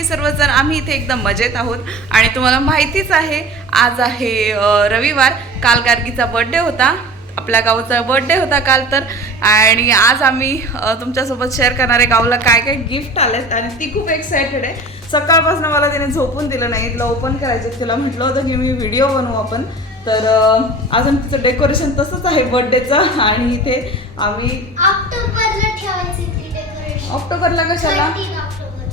तुम्ही सर्वजण आम्ही इथे एकदम मजेत आहोत. आणि तुम्हाला माहितीच आहे आज आहे रविवार. काल गार्गीचा बर्थडे होता. आपल्या गावचा बर्थडे होता काल तर. आणि आज आम्ही तुमच्यासोबत शेअर करणार गावला काय काय गिफ्ट आलेत. आणि ती खूप एक्सायटेड आहे. सकाळपासून मला तिने झोपून दिलं नाही. तिला ओपन करायचे तिला म्हटलं होतं की मी व्हिडिओ बनवू आपण. तर अजून तिचं डेकोरेशन तसंच आहे बर्थडेचं आणि इथे आम्ही ऑक्टोबरला कशाला? 13 ऑक्टोबर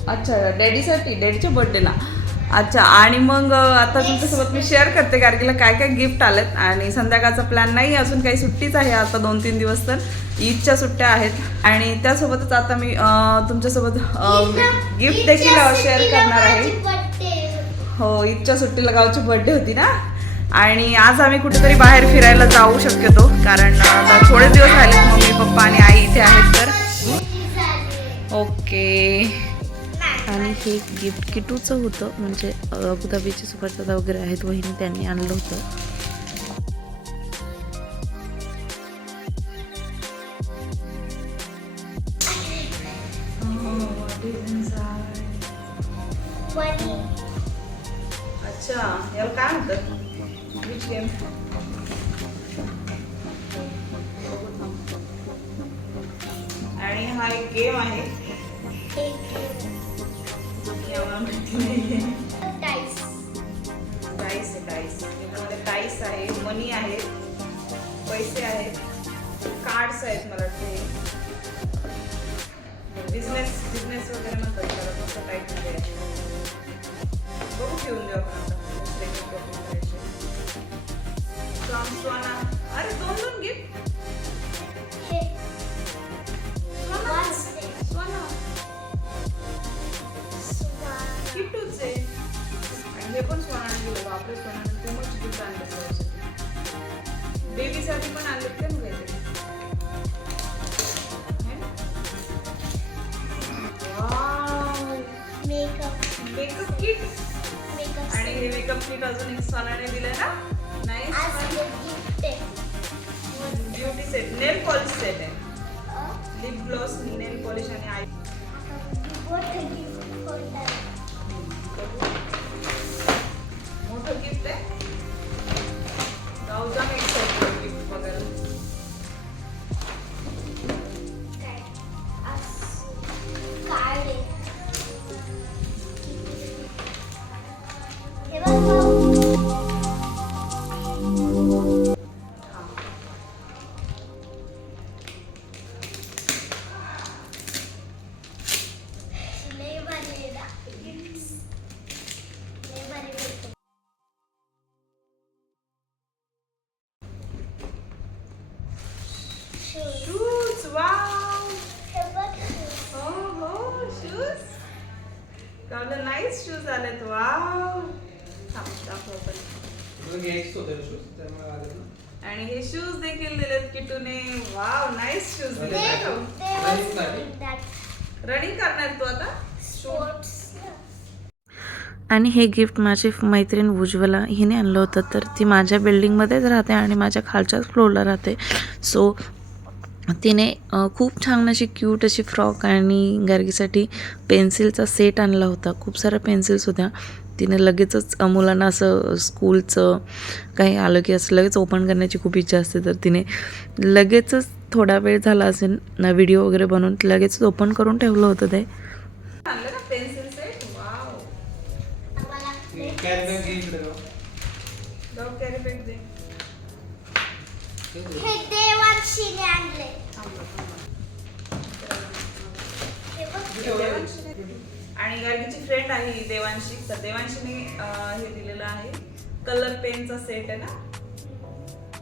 अच्छा डॅडीसाठी डॅडीच्या बर्थडेला अच्छा आणि मग आता तुमच्यासोबत मी शेअर करते गार्गीला काय काय गिफ्ट आलेत. आणि संध्याकाळचा प्लॅन नाही अजून काही सुट्टीच आहे आता दोन तीन दिवस तर. ईदच्या सुट्ट्या आहेत. आणि त्यासोबतच आता मी तुमच्यासोबत गिफ्ट देखील शेअर करणार आहे. हो ईदच्या सुट्टीला गावची बर्थडे होती ना? आणि आज आम्ही कुठेतरी बाहेर फिरायला जाऊ शक्यतो कारण थोडे दिवस राहिलेत मम्मी पप्पा आणि आई इथे आहेत तर. ओके. आणि हे गिफ्ट किटूचं होतं. म्हणजे अबुधाबीचे सुपरदादा वगैरे आहेत वहिनी त्यांनी आणलं होतं. अच्छा याला काय म्हणतात? विच गेम आणि हा एक गेम आहे. आम्हाला माहिती नाहीये. डाईस आहे डाईस डाईस आहे मनी आहे पैसे आहेत कार्ड्स आहेत मला वाटते बिझनेस बिझनेस वगैरे म्हणतात त्याला तसं टाईपमध्ये आहे. बघू घेऊन देऊ आपण आता. दुसरे Swana. अरे दोन दोन गिफ्ट हे पण सोनाने दिलं बापरे सोनाने तू मच गिफ्ट आणले बेबीसाठी पण है? ना? Wow! मेकअप किट आणि हे मेकअप किट अजून एक सोनाने दिलंय ना? Nice beauty set nail polish set आहे. लिप ग्लॉस नेल पॉलिश आणि आय मोठं गावला नाईस शूज आलेत. वाव आणि हे शूज देखील दिलेत किटूने. वाव नाईस शूज दिलेत. रनिंग करणार तू आता? स्पोर्ट्स आणि हे गिफ्ट माझी मैत्रीण उज्ज्वला हिने आणलं होतं तर ती माझ्या बिल्डिंगमध्येच राहते आणि माझ्या खालच्याच फ्लोअरला राहते. सो तिने खूप छान अशी क्यूट अशी फ्रॉक आणि गार्गीसाठी पेन्सिलचा सेट आणला होता. खूप साऱ्या पेन्सिल्स होत्या. तिने लगेचच मुलांना असं स्कूलचं काही आलं की असं लगेच ओपन करण्याची खूप इच्छा असते. तर तिने लगेचच थोडा वेळ झाला असेल ना व्हिडिओ वगैरे बनवून लगेचच ओपन करून ठेवलं होतं ते. आणलं ना पेन्सिल आणि गार्गीची फ्रेंड आहे ही देवांशी तर देवांशीने हे दिलेलं आहे. कलर पेनचा सेट आहे ना?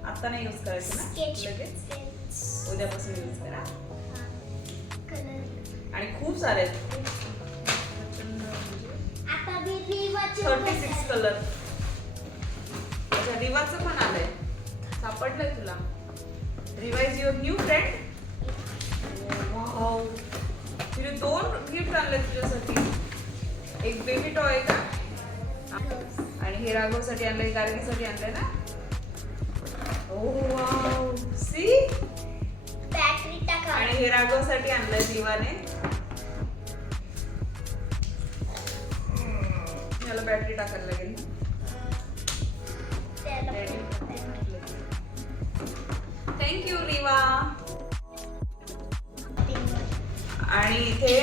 आता नाही यूज करायचं ना? लगेच? उद्यापासून यूज करा. आणि खूप सारे आहेत. थर्टी सिक्स कलर अच्छा रिवाचं पण आलंय. सापडलंय तुला. Riva is your new friend तिने दोन गिफ्ट आणले तुझ्यासाठी एक बेबी टॉय का? आणि हे राघवसाठी आणलंय गार्गीसाठी आणलंय ना? ओ सी बॅटरी आणि हे राघवसाठी आणलंय दिवाने. याला बॅटरी टाकायला लागेल. आणि इथे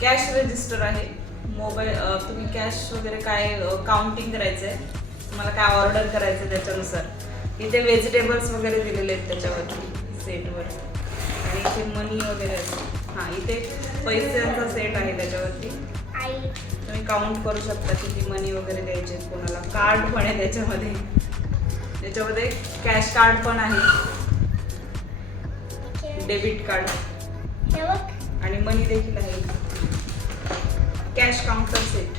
कॅश रजिस्टर आहे. मोबाईल तुम्ही कॅश वगैरे काय काउंटिंग करायचं आहे तुम्हाला काय ऑर्डर करायचं आहे त्याच्यानुसार. इथे व्हेजिटेबल्स वगैरे दिलेले आहेत त्याच्यावरती सेटवर आणि इथे मनी वगैरे हां इथे पैशांचा सेट आहे त्याच्यावरती. आई. तुम्ही काउंट करू शकता किती मनी वगैरे द्यायचे आहेत कोणाला. कार्ड पण आहे त्याच्यामध्ये. त्याच्यामध्ये कॅश कार्ड पण आहे. डेबिट कार्ड आणि मनी देखील आहे. Cash counter set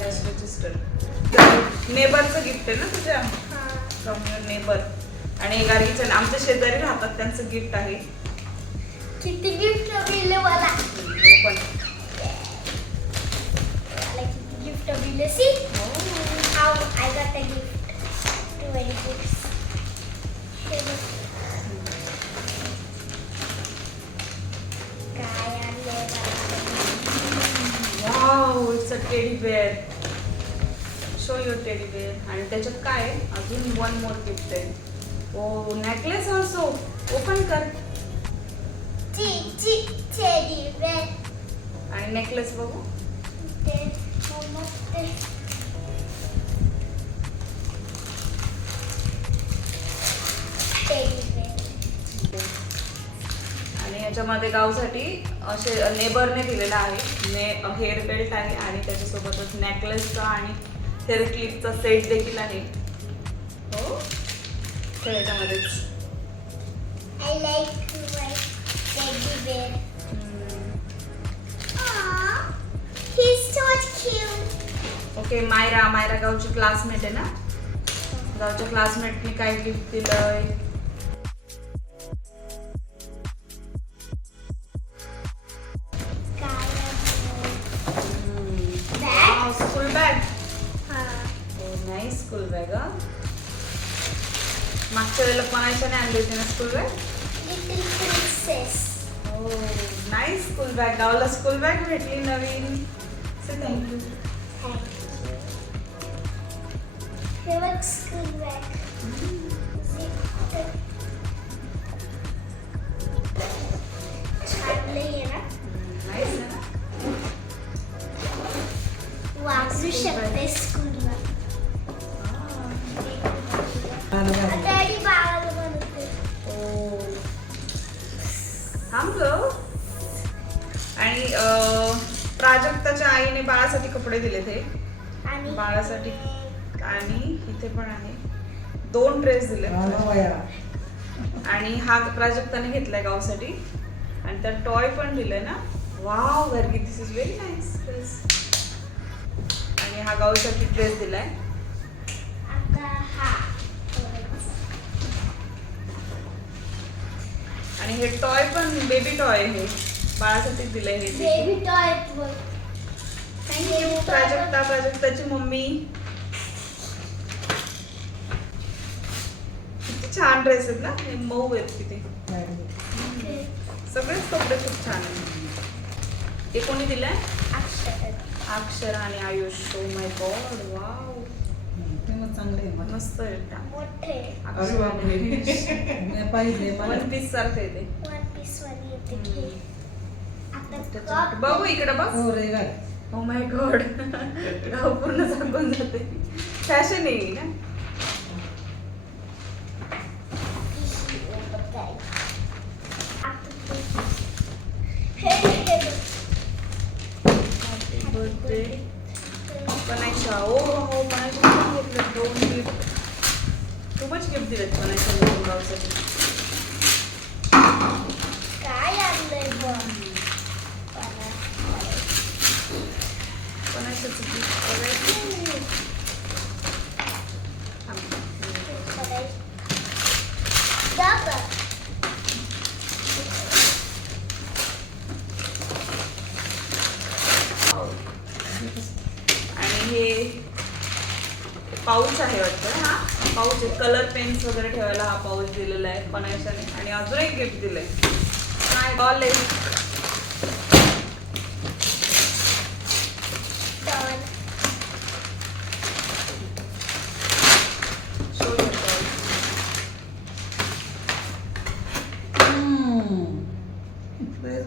cash register नेबरचं gift आहे ना तुझ्या? फ्रॉम युअर नेबर आणि गार्गीचं आमच्या शेजारी राहतात त्यांचं गिफ्ट आहे. किती गिफ्ट मिळले मला पण. गिफ्ट मिळले see? How I got a gift too very gifts teddy bear show your teddy bear आणि त्याच्यात काय आहे? अजून वन मोर गिफ्ट आहे. ओ नेकलेस ऑल्सो ओपन कर. आणि नेकलेस बघू. आणि याच्यामध्ये गावसाठी असे नेबरने दिलेला आहे. ने हेअर बेल्ट आहे आणि त्याच्यासोबतच नेकलेसचा आणि हेअर क्लिपचा सेट देखील आहे. हो? तर याच्यामध्येच. I like my teddy bear. Aww, he's so cute. Okay Myra Myra गावची क्लासमेट आहे ना? गावच्या क्लासमेटने काय गिफ्ट दिलंय. मागच्या वेळेला पणायच्याने आणली होती ना स्कूल बॅग हो नाही स्कूल बॅग गावला स्कूल बॅग भेटली नवीन. Say thank you school bag छान आहे ना नाईस ना वापरू School शकते स्कूल बॅग प्राजक्ताच्या आईने बाळासाठी कपडे दिले ते आणि? बाळासाठी आणि इथे पण आहे. दोन ड्रेस दिले आणि हा प्राजक्ताने घेतलाय गावसाठी. आणि त्यात टॉय पण दिलंय ना. Wow Gargi this is very nice dress आणि हा गावसाठी ड्रेस दिलाय. हा. आणि हे टॉय पण बेबी टॉय हे. बाळासाठी दिलंय हे प्राजक्ता प्राजक्ताची मम्मी. किती छान ड्रेस आहेत ना. हे मऊ आहेत किती. सगळेच कपडे खूप छान आहेत. हे कोणी दिलंय? अक्षर. अक्षर आणि Ayush. Oh my God wow मस्त आहे मोठे. वन पीस सारखं आहे ते. वन पीस वाली येते घे आता त्याच्यात- कप बघू इकडे बघ. ओ माय गॉड गाव पूर्ण झाकून जाते फॅशन आहे ही ना? पाऊच आहे वाटतं हा? पाऊच आहे. कलर पेन्स वगैरे ठेवायला हा पाऊच दिलेला आहे पनायशाने आणि अजून एक गिफ्ट दिलं आहे. काय डॉल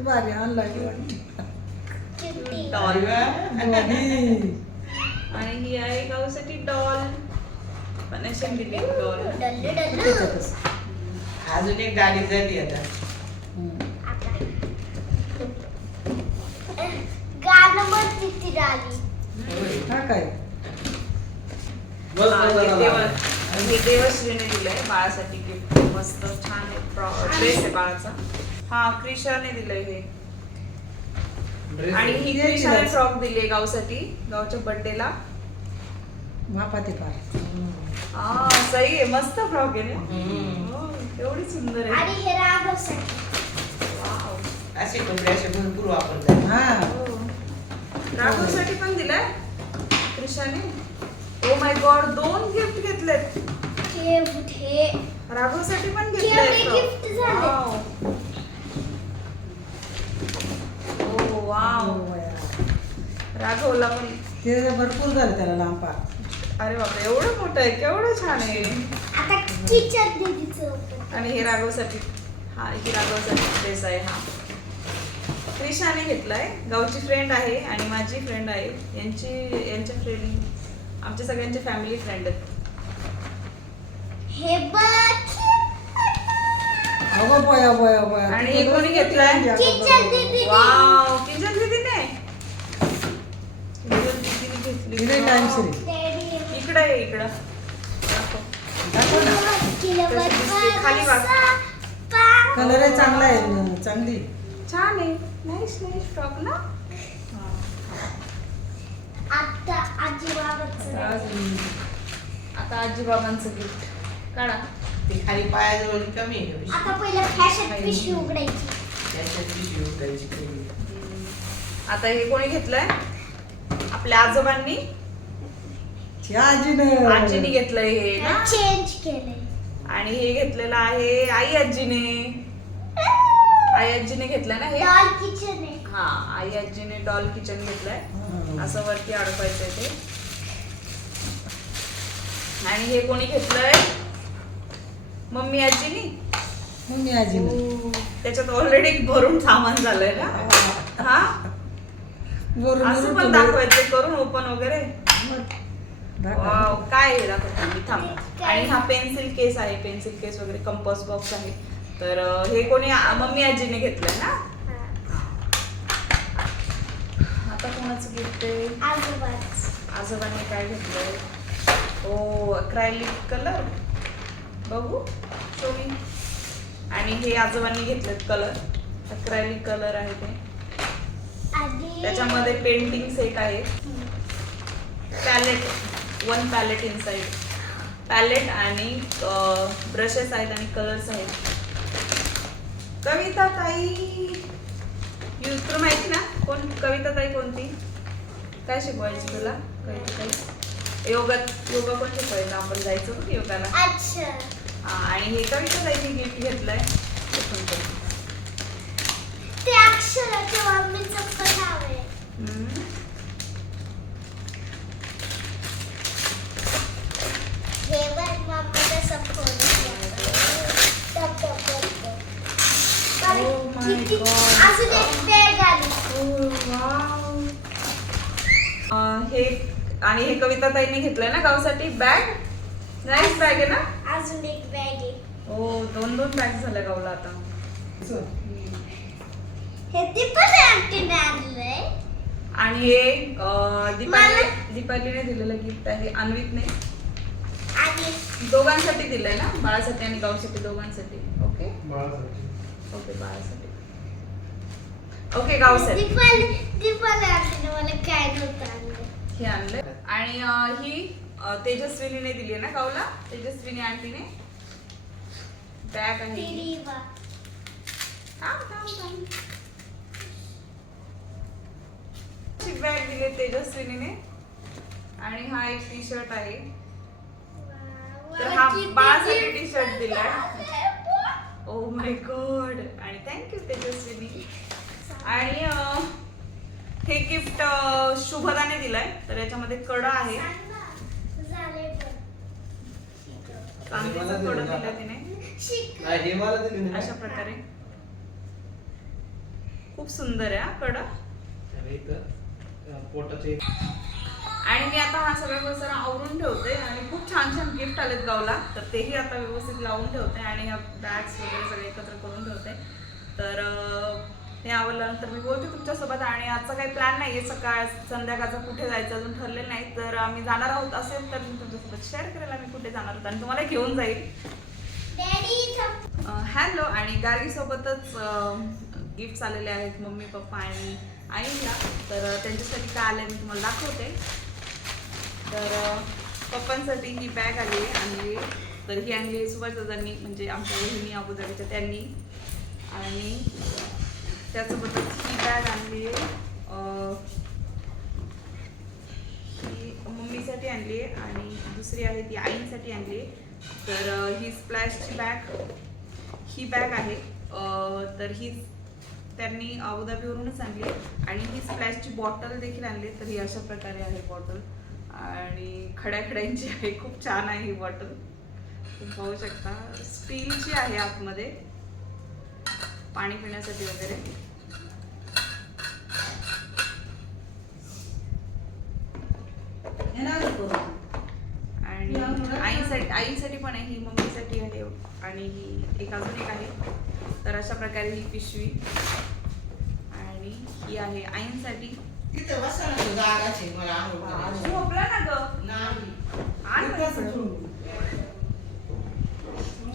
भारी आणला डॉल आणि ही आहे गाऊसाठी डॉल. पण अशी दिली डॉल. अजून एक गाडी झाली आता. गाणं राणी हा काय? हा, देवश्रीने दिलंय बाळासाठी गिफ्ट मस्त छान आहे. ड्रेस आहे बाळाचा. हा क्रिशाने दिलंय हे. आणि. ही हे क्रिशाने. फ्रॉक दिली गावसाठी गावच्या बर्थडेला मापा ते पार. हा सही आहे मस्त फ्रॉक आहे ना. हो, केवढी सुंदर आणि आहे हे राघवसाठी वाव. असे कपडे असे भरपूर वापरतात हा हो. राघवसाठी पण दिलाय क्रिशाने ओ माय गॉड दोन गिफ्ट घेतलेत हे हे राघवसाठी पण केवढे घेतलंय gift झाले? वाव. ओ वाव. राघवला पण. ते भरपूर झाले त्याला लांब अरे बापरे एवढं मोठं आहे केवढं छान आहे. आता किचन. आणि हे राघवसाठी हा ही राघवसाठी ड्रेस आहे हा. क्रिशाने घेतलाय. गावची फ्रेंड आहे आणि माझी फ्रेंड आहे. यांची यांच्या फ्रेंड आमच्या सगळ्यांचे फॅमिली फ्रेंड आहेत. हे बघ. अगो बया बया बया आणि हे कोणी घेतलंय? किचन दीदी वाव किंजल दीदीने किंजल दीदीने घेतली. दिले टाइम इकडं आहे इकडं. दाखव. दाखव ना. कशी दिसते? खाली वाक. कलर आहे चांगला आहे चांगली. छान आहे. नाईस नाईस टॉप ना? आता आजी बाबाचं आता आजी बाबांचं गिफ्ट काढा. ते खाली पायाजवळ कमी आहे का आता पहिलं फॅशन पिशवी उघडायची. त्याच्यात पिशवी उठायची पहिली. आता हे कोणी घेतलंय? आपल्या आजोबांनी? ह्या आजीनं. आजीने घेतलंय हे ना? चेंज केलंय. आणि हे घेतलेलं आहे आई आजीने. आई आजीने घेतलंय ना हे? डॉल किचन आहे. हा आई आजीने डॉल किचन घेतलंय. हा. असं वरती अडकवायचंय ते. आणि हे कोणी घेतलंय? मम्मी आजीनी? मम्मी आजीनं. त्याच्यात ऑलरेडी भरून सामान झालंय ना? हा. बरोबर असं पण दाखवायचं करून ओपन वगैरे? काय आहे दाखवते? मी थांब. आणि हा पेन्सिल केस आहे पेन्सिल केस वगैरे कंपॉस बॉक्स आहे. तर हे कोणी मम्मी आजीने घेतलंय ना? आता कोणाचं गिफ्ट आहे? आजोबांनी काय घेतलंय? ओ अक्रायलिक कलर बघू. सोनी आणि हे आजोबांनी घेतलेत कलर अक्रायलिक कलर आहे ते. त्याच्यामध्ये पेंटिंग सेट आहे. Palette one palette inside palette आणि ब्रशेस आहेत आणि कलर्स आहेत. कविता ताई तुला माहिती ना? कोण कविता ताई कोणती? काय शिकवायची तुला? कविता ताई योगा योगा पण शिकवायचं? आपण जायचं योगाला? अच्छा आणि हे कविता ताईने गिफ्ट घेतलंय. ते अक्षराच्या मम्मीचं पण नाव आहे. हे बघ सपोर्ट Oh अं, हे आणि हे कविता ताईने घेतलंय ना गावसाठी? बॅग नाईस बॅग आहे ना? अजून एक बॅग आहे. हो दोन दोन बॅग झाल्या गावला आता. हे ती पण आंटीने आणलंय. आणि हे अं, दीपाली मला- दीपालीने दिलेलं गिफ्ट आहे अन्वितने. आणि दोघांसाठी दिलंय ना? बाळासाठी आणि गावसाठी दोघांसाठी. ओके बाळासाठी. ओके बाळासाठी. ओके गावसाठी. दीपाली दीपाली आंटीने मला काय नव्हतं आणलं हे आणलंय. आणि अं, ही तेजस्विनीने दिली ना गावला? तेजस्विनी आंटीने? बॅग आहे ही. बॅग दिली तेजस्विनीने. आणि हा एक टी शर्ट आहे तर हा बाळासाठी टी शर्ट दिलाय. ओ माय गॉड आणि थँक्यू तेजस्विनी. आणि हे गिफ्ट शुभदाने दिलंय. तर याच्यामध्ये कडा आहे झाले पण दिलं तिने. शिक नाही, हे मला दिली नाही. अशा प्रकारे. खूप सुंदर आहे हा कडा. आणि इथं अं, पोटाचे आणि मी आता हा सगळा पसारा आवरून ठेवते. आणि खूप छान छान गिफ्ट आलेत गावला. तर तेही आता व्यवस्थित लावून ठेवते आणि ह्या बॅग्स वगैरे सगळे एकत्र करून ठेवते. तर अं, हे आवडल्यानंतर मी बोलते तुमच्यासोबत आणि आजचा काही प्लॅन नाही आहे सकाळ संध्याकाळचा कुठे जायचं अजून ठरलेलं नाही तर आम्ही जाणार आहोत असेल तर मी तुमच्यासोबत शेअर करेल आम्ही कुठे जाणार आहोत आणि तुम्हाला घेऊन जाईल. हॅलो आणि गार्गीसोबतच गिफ्ट्स आलेले आहेत मम्मी पप्पा आणि आईला. तर त्यांच्यासाठी काय आलं मी तुम्हाला दाखवते. तर पप्पांसाठी ही बॅग आली आहे आणली तर ही आणली आहे सुभाष दादांनी म्हणजे आमच्या बहिणी अबुधाबीच्या त्यांनी. आणि त्यासोबतच ही बॅग आणली आहे. ही मम्मीसाठी आणली आहे आणि दुसरी आहे ती आईंसाठी आणली आहे. तर ही स्प्लॅशची बॅग ही बॅग आहे. तर ही त्यांनी अबुधाबीवरूनच आणली आणि ही स्प्लॅशची बॉटल देखील आणली तर ही अशा प्रकारे आहे बॉटल आणि खड्या खड्यांची आहे. खूप छान आहे ही बॉटल तुम्ही पाहू शकता. स्टीलची आहे आतमध्ये. पाणी पिण्यासाठी वगैरे. हे. आणि आईसाठी आईसाठी पण आहे ही मम्मीसाठी आहे आणि ही एक अजून एक आहे. तर अशा प्रकारे ही पिशवी आणि ही आहे आईंसाठी. ना. झोपला ग.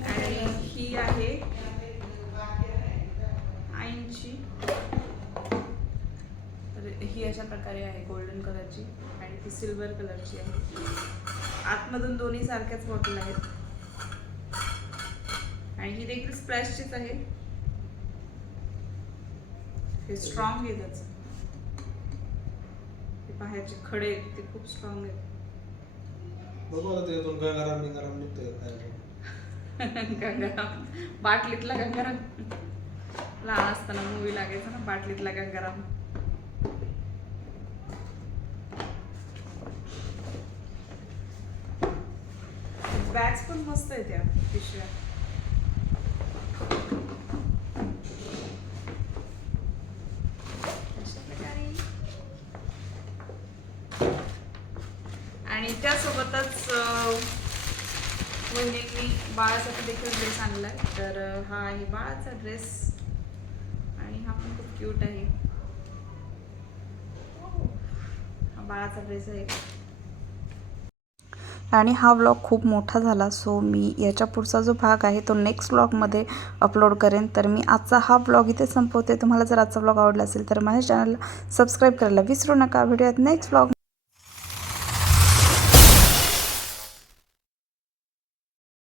आणि ही आहे आईंची तर ही अशा प्रकारे आहे गोल्डन कलरची आणि ती सिल्वर कलरची आहे. आतमधून दोन्ही सारख्याच बॉटल आहेत. आणि ही देखील स्प्लॅशचीच आहे. हे स्ट्रॉंग आहे त्याचं. हे बाहेरचे खडे आहेत ते खूप स्ट्रॉंग आहेत. गंगाराम बाटलीतला गंगाराम. लहान असताना मूवी लागायचा ना बाटलीतला गंगाराम. बॅग्स पण मस्त आहेत त्या पिशव्या. प्रकारे. आणि त्यासोबतच वहिनींनी बाळासाठी देखील ड्रेस आणलाय. तर हा आहे बाळाचा ड्रेस आणि हा पण खूप क्यूट आहे. हा बाळाचा ड्रेस आहे. आणि हा व्लॉग खूप मोठा झाला सो मी याच्या पुढचा जो भाग आहे तो नेक्स्ट व्लॉगमध्ये अपलोड करेन. तर मी आजचा हा व्लॉग इथे संपवते. तुम्हाला जर आजचा व्लॉग आवडला असेल तर माझ्या चॅनलला सबस्क्राईब करायला विसरू नका. भेटूयात नेक्स्ट व्लॉग